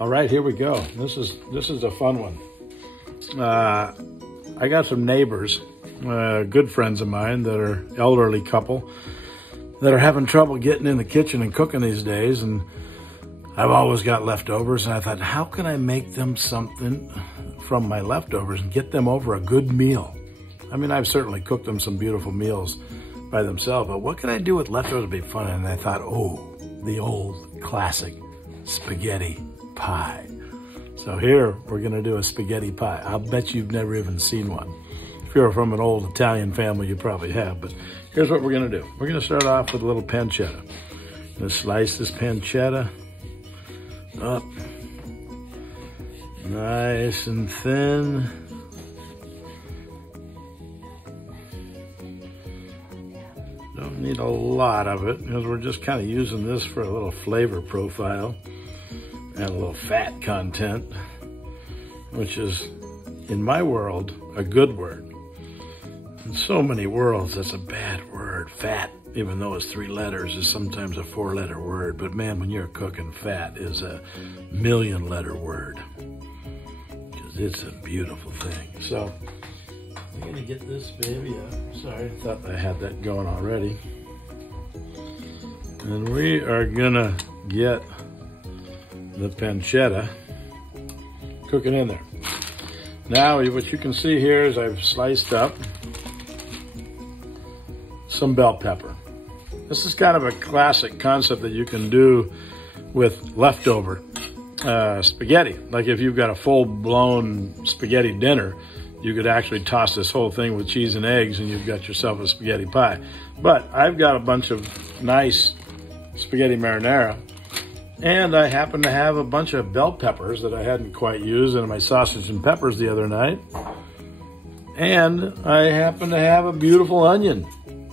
All right, here we go. This is a fun one. I got some neighbors, good friends of mine that are elderly couple that are having trouble getting in the kitchen and cooking these days. And I've always got leftovers, and I thought, how can I make them something from my leftovers and get them over a good meal? I mean, I've certainly cooked them some beautiful meals by themselves, but what can I do with leftovers to be fun? And I thought, oh, the old classic spaghetti pie. So here we're gonna do a spaghetti pie. I'll bet you've never even seen one. If you're from an old Italian family, you probably have, but here's what we're gonna do. We're gonna start off with a little pancetta. I'm gonna slice this pancetta up nice and thin. Don't need a lot of it because we're just kind of using this for a little flavor profile and a little fat content, which is, in my world, a good word. In so many worlds, that's a bad word. Fat, even though it's 3 letters, is sometimes a 4-letter word. But man, when you're cooking, fat is a 1,000,000-letter word. Because it's a beautiful thing. So, I'm gonna get this baby up. Sorry, I thought I had that going already. And we are gonna get the pancetta cooking in there. Now, what you can see here is I've sliced up some bell pepper. This is kind of a classic concept that you can do with leftover spaghetti. Like if you've got a full-blown spaghetti dinner, you could actually toss this whole thing with cheese and eggs and you've got yourself a spaghetti pie. But I've got a bunch of nice spaghetti marinara, and I happen to have a bunch of bell peppers that I hadn't quite used in my sausage and peppers the other night. And I happen to have a beautiful onion.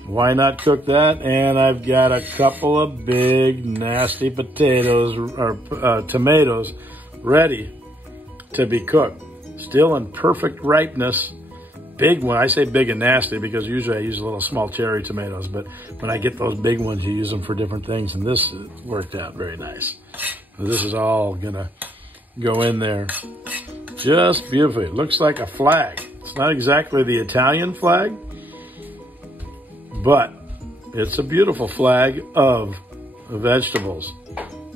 Why not cook that? And I've got a couple of big nasty potatoes or tomatoes ready to be cooked. Still in perfect ripeness. Big one. I say big and nasty because usually I use little small cherry tomatoes, but when I get those big ones, you use them for different things, and this worked out very nice. So this is all gonna go in there just beautifully. It looks like a flag. It's not exactly the Italian flag, but it's a beautiful flag of vegetables.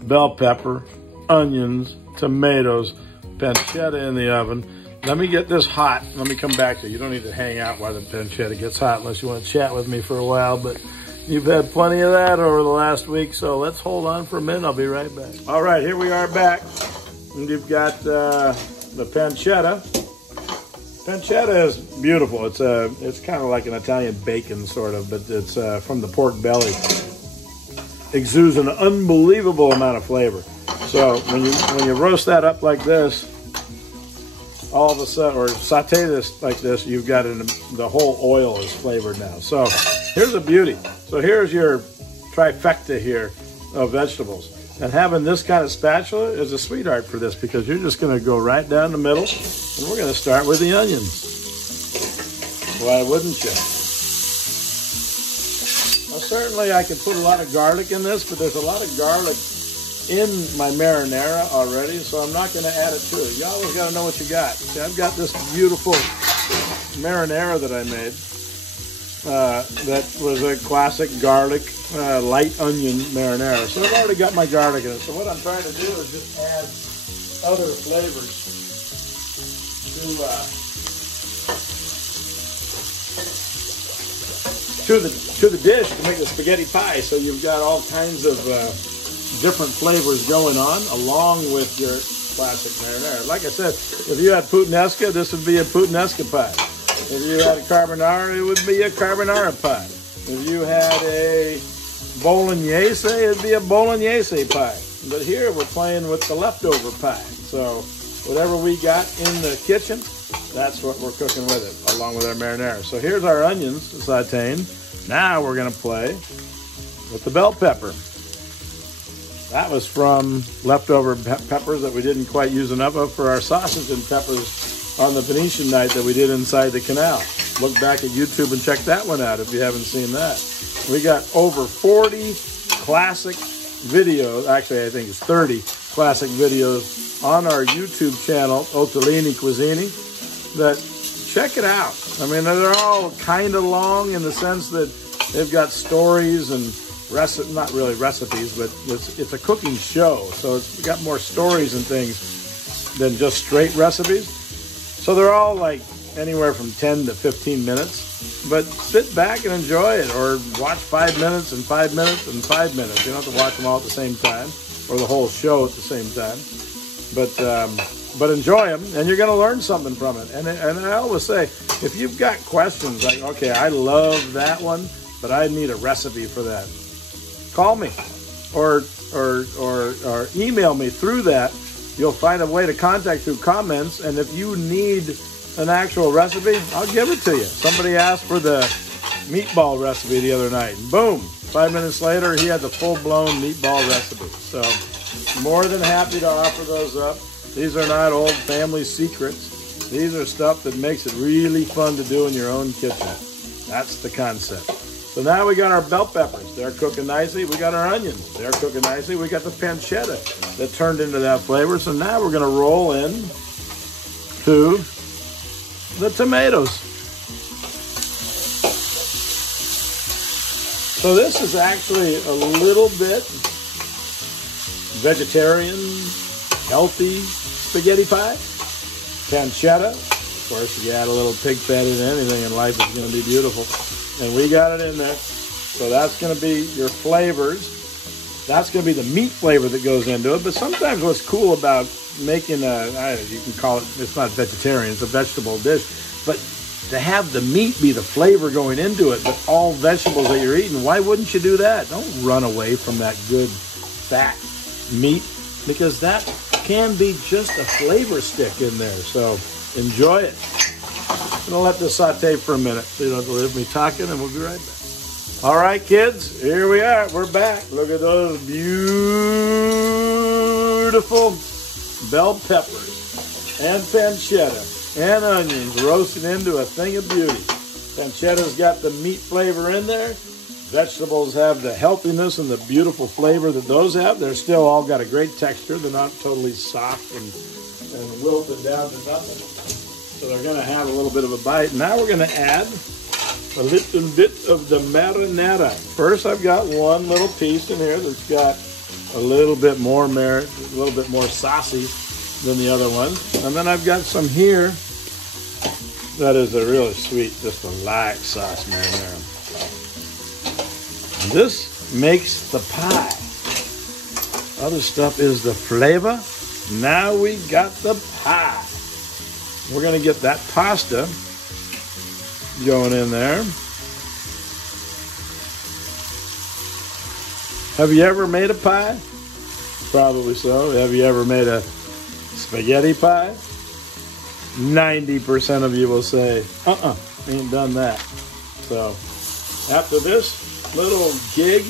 Bell pepper, onions, tomatoes, pancetta in the oven. Let me get this hot. Let me come back to you. You don't need to hang out while the pancetta gets hot unless you want to chat with me for a while, but you've had plenty of that over the last week, so let's hold on for a minute. I'll be right back. All right, here we are back. And you've got the pancetta. Pancetta is beautiful. It's kind of like an Italian bacon, sort of, but it's from the pork belly. Exudes an unbelievable amount of flavor. So when you roast that up like this, all of a sudden, or saute this like this, you've got the whole oil is flavored now. So here's a beauty. So here's your trifecta here of vegetables. And having this kind of spatula is a sweetheart for this because you're just gonna go right down the middle and we're gonna start with the onions. Why wouldn't you? Now certainly I could put a lot of garlic in this, but there's a lot of garlic in my marinara already, so I'm not going to add it to it. You always got to know what you got. See, I've got this beautiful marinara that I made that was a classic garlic, light onion marinara. So I've already got my garlic in it. So what I'm trying to do is just add other flavors to the dish to make the spaghetti pie. So you've got all kinds of different flavors going on along with your classic marinara. Like I said, if you had puttanesca, this would be a puttanesca pie. If you had a carbonara, it would be a carbonara pie. If you had a bolognese, it'd be a bolognese pie. But here we're playing with the leftover pie. So whatever we got in the kitchen, that's what we're cooking with it, along with our marinara. So here's our onions sauteing. Now we're gonna play with the bell pepper. That was from leftover peppers that we didn't quite use enough of for our sausage and peppers on the Venetian night that we did inside the canal. Look back at YouTube and check that one out if you haven't seen that. We got over 40 classic videos, actually I think it's 30 classic videos on our YouTube channel, Ottolini Cuisini, that check it out. I mean, they're all kind of long in the sense that they've got stories and not really recipes, but it's a cooking show. So it's got more stories and things than just straight recipes. So they're all like anywhere from 10 to 15 minutes. But sit back and enjoy it, or watch 5 minutes and 5 minutes and 5 minutes. You don't have to watch them all at the same time, or the whole show at the same time. But enjoy them, and you're going to learn something from it. And I always say, if you've got questions like, okay, I love that one, but I need a recipe for that, call me or email me through that. You'll find a way to contact through comments, and if you need an actual recipe, I'll give it to you. Somebody asked for the meatball recipe the other night, and boom, 5 minutes later, he had the full-blown meatball recipe. So more than happy to offer those up. These are not old family secrets. These are stuff that makes it really fun to do in your own kitchen. That's the concept. So now we got our bell peppers. They're cooking nicely. We got our onions. They're cooking nicely. We got the pancetta that turned into that flavor. So now we're going to roll in to the tomatoes. So this is actually a little bit vegetarian, healthy spaghetti pie. Pancetta. Of course, if you add a little pig fat in anything in life, it's going to be beautiful. And we got it in there. So that's going to be your flavors. That's going to be the meat flavor that goes into it. But sometimes what's cool about making you can call it, it's not vegetarian, it's a vegetable dish. But to have the meat be the flavor going into it, but all vegetables that you're eating, why wouldn't you do that? Don't run away from that good fat meat, because that can be just a flavor stick in there. So enjoy it. I'm going to let this saute for a minute so you don't leave me talking, and we'll be right back. All right, kids, here we are. We're back. Look at those beautiful bell peppers and pancetta and onions roasted into a thing of beauty. Pancetta's got the meat flavor in there. Vegetables have the healthiness and the beautiful flavor that those have. They're still all got a great texture. They're not totally soft and wilted down to nothing. So they're going to have a little bit of a bite. Now we're going to add a little bit of the marinara. First, I've got one little piece in here that's got a little bit more saucy than the other one. And then I've got some here that is a really sweet, just a light sauce marinara. And this makes the pie. Other stuff is the flavor. Now we got the pie. We're going to get that pasta going in there. Have you ever made a pie? Probably so. Have you ever made a spaghetti pie? 90% of you will say, ain't done that. So after this little gig,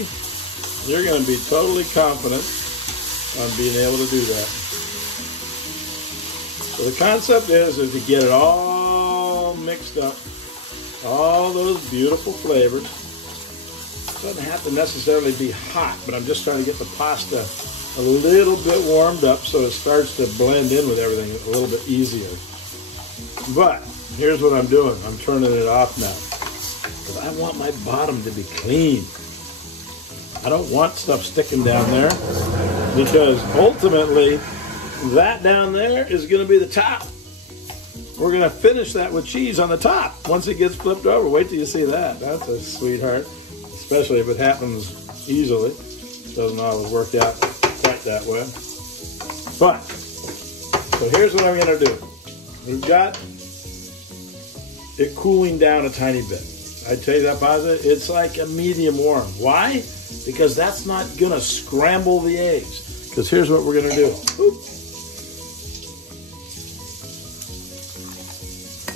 you're going to be totally confident on being able to do that. So the concept is to get it all mixed up, all those beautiful flavors. It doesn't have to necessarily be hot, but I'm just trying to get the pasta a little bit warmed up so it starts to blend in with everything a little bit easier. But here's what I'm doing. I'm turning it off now because I want my bottom to be clean. I don't want stuff sticking down there, because ultimately that down there is going to be the top. We're going to finish that with cheese on the top once it gets flipped over. Wait till you see that. That's a sweetheart, especially if it happens easily. It doesn't always work out quite that way. But, so here's what I'm going to do. We've got it cooling down a tiny bit. I tell you that positive, it's like a medium warm. Why? Because that's not going to scramble the eggs. Because here's what we're going to do. Oop.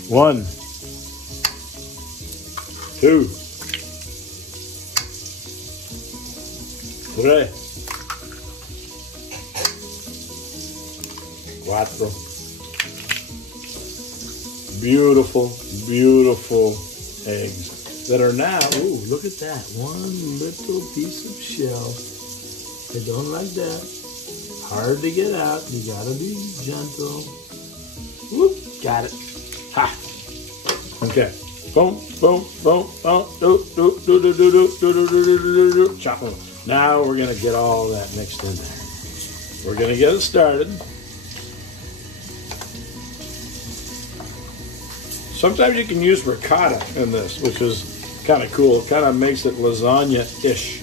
1, 2, 3, 4. Beautiful, beautiful eggs that are now, ooh, look at that. One little piece of shell. I don't like that. hard to get out. You gotta be gentle. Whoop, got it. Ha. Okay. Boom, boom, boom, boom. Do, do, do, do, do, do, do, do, do, do, do. Chop them. Now we're gonna get all that mixed in there. We're gonna get it started. Sometimes you can use ricotta in this, which is kind of cool. It kind of makes it lasagna-ish.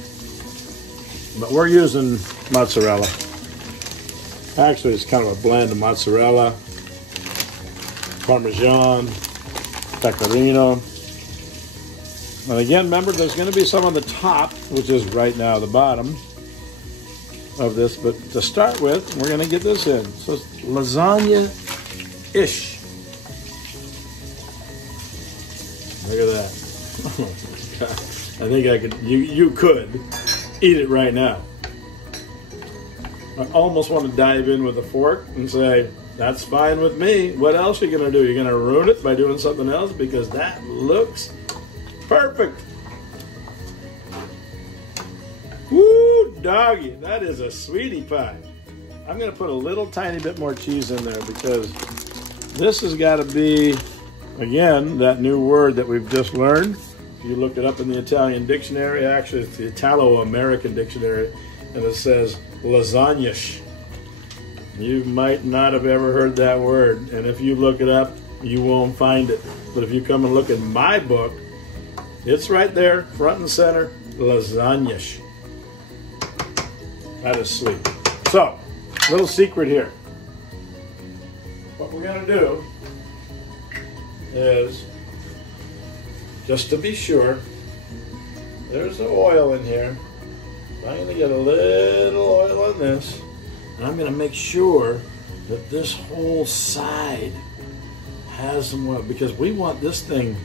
But we're using mozzarella. Actually, it's kind of a blend of mozzarella, Parmesan, pecorino. And again, remember, there's going to be some on the top, which is right now the bottom of this. But to start with, we're going to get this in. So it's lasagna-ish. Look at that. Oh, God. I think I could, you could eat it right now. I almost want to dive in with a fork and say, that's fine with me. What else are you going to do? You're going to ruin it by doing something else? Because that looks perfect. Woo, doggy. That is a sweetie pie. I'm going to put a little tiny bit more cheese in there because this has got to be, again, that new word that we've just learned. If you look it up in the Italian dictionary, actually it's the Italo-American dictionary, and it says lasagna. You might not have ever heard that word, and if you look it up, you won't find it. But if you come and look at my book, it's right there, front and center, lasagna. That is sweet. So, little secret here. What we're going to do is, just to be sure, there's the oil in here. I'm going to get a little oil on this, and I'm going to make sure that this whole side has some oil, because we want this thing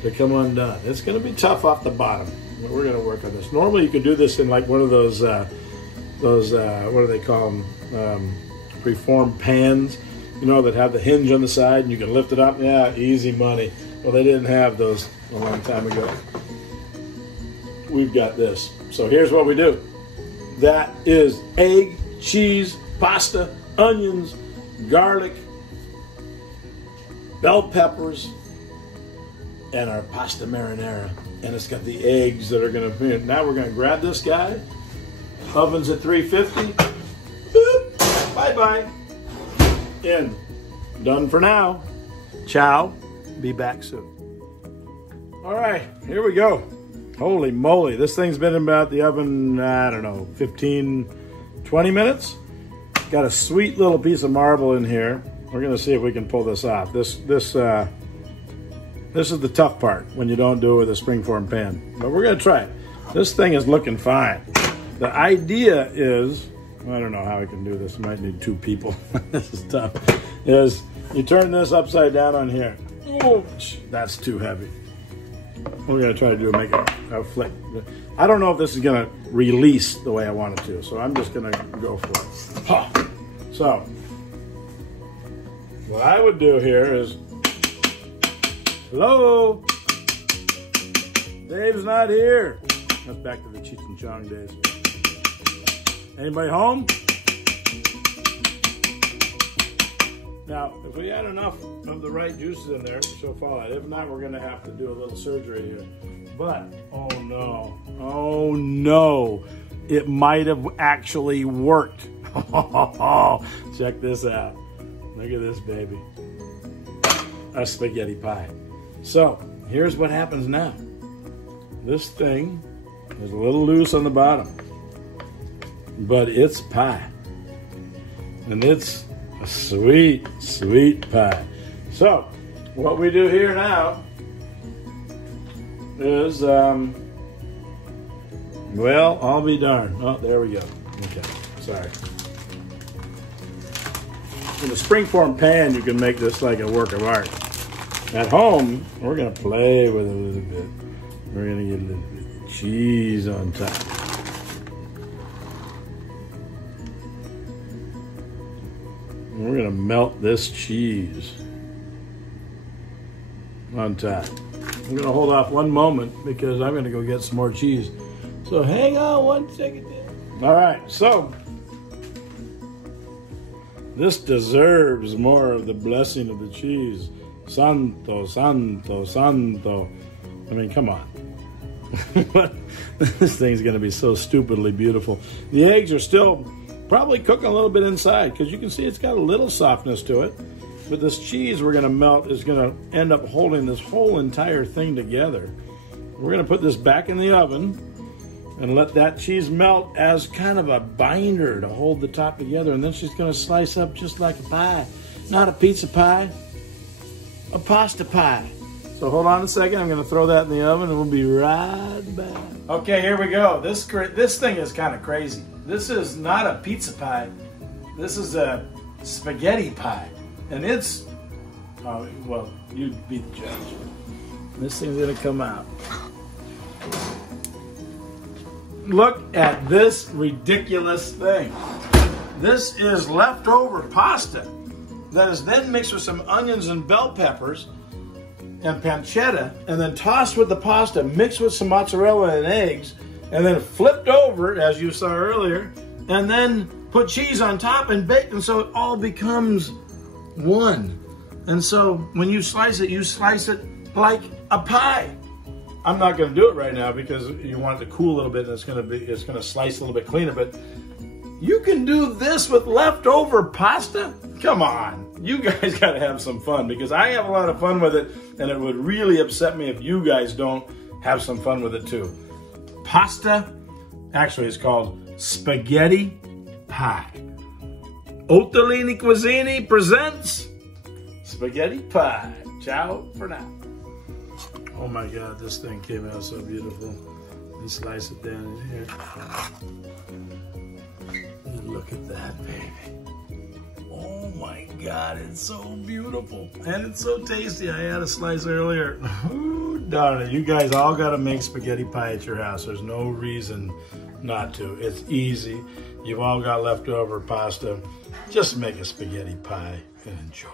to come undone. It's going to be tough off the bottom, but we're going to work on this. Normally you could do this in like one of those what do they call them, preformed pans, you know, that have the hinge on the side and you can lift it up. Yeah, easy money. Well, they didn't have those a long time ago. We've got this. So here's what we do. That is egg, cheese, pasta, onions, garlic, bell peppers, and our pasta marinara. And it's got the eggs that are going to, now we're going to grab this guy. Oven's at 350. Boop. Bye-bye. In. Done for now. Ciao. Be back soon. All right, here we go. Holy moly. This thing's been in about the oven, I don't know, 15, 20 minutes. Got a sweet little piece of marble in here. We're going to see if we can pull this off. This is the tough part when you don't do it with a springform pan. But we're going to try it. This thing is looking fine. The idea is, I don't know how I can do this. I might need two people. This is tough. Is you turn this upside down on here. Oh, that's too heavy. We're going to try to do make a flick. I don't know if this is going to release the way I want it to, so I'm just going to go for it. Ha. So, what I would do here is, hello? Dave's not here. That's back to the Cheech and Chong days. Anybody home? Now, if we add enough of the right juices in there, she'll fall out. If not, we're going to have to do a little surgery here. But, oh no, it might have actually worked. Check this out. Look at this baby. A spaghetti pie. So, here's what happens now. This thing is a little loose on the bottom, but it's pie. And it's a sweet, sweet pie. So, what we do here now is, well, I'll be darned. Oh, there we go. Okay, sorry. In a springform pan, you can make this like a work of art. At home, we're going to play with it a little bit. We're going to get a little bit of cheese on top. And we're going to melt this cheese on top. I'm going to hold off one moment because I'm going to go get some more cheese. So hang on one second there. All right, so This deserves more of the blessing of the cheese. Santo, santo, santo. I mean, come on. This thing's gonna be so stupidly beautiful. The eggs are still probably cooking a little bit inside because you can see it's got a little softness to it. But this cheese we're gonna melt is gonna end up holding this whole entire thing together. We're gonna put this back in the oven and let that cheese melt as kind of a binder to hold the top together. And then she's gonna slice up just like a pie. Not a pizza pie, a pasta pie. So hold on a second, I'm gonna throw that in the oven and we'll be right back. Okay, here we go. This thing is kind of crazy. This is not a pizza pie. This is a spaghetti pie. And it's, well, you be the judge. This thing's gonna come out. Look at this ridiculous thing. This is leftover pasta that is then mixed with some onions and bell peppers and pancetta, and then tossed with the pasta, mixed with some mozzarella and eggs, and then flipped over, as you saw earlier, and then put cheese on top and baked, and so it all becomes one. And so when you slice it like a pie. I'm not going to do it right now because you want it to cool a little bit, and it's going to slice a little bit cleaner, but you can do this with leftover pasta? Come on. You guys got to have some fun because I have a lot of fun with it, and it would really upset me if you guys don't have some fun with it too. Pasta, actually it's called spaghetti pie. Ottolini Cuisine presents spaghetti pie. Ciao for now. Oh my God, this thing came out so beautiful. You slice it down in here. And look at that, baby. Oh my God, it's so beautiful. And it's so tasty. I had a slice earlier. Ooh, darn it. You guys all got to make spaghetti pie at your house. There's no reason not to. It's easy. You've all got leftover pasta. Just make a spaghetti pie and enjoy.